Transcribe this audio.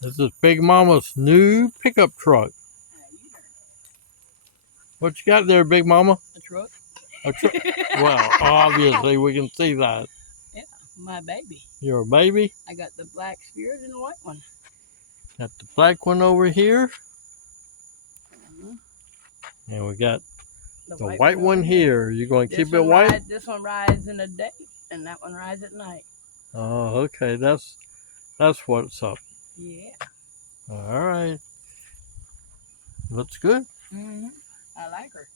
This is Big Mama's new pickup truck. What you got there, Big Mama? A truck. A truck. Well, obviously we can see that. Yeah, my baby. You're a baby? I got the black Spirit and the white one. Got the black one over here. Mm-hmm. And we got the white one over here. You going to keep it white? This one rides in the day, and that one rides at night. Oh, okay. That's what's up. Yeah. All right. Looks good. Mm-hmm. I like her.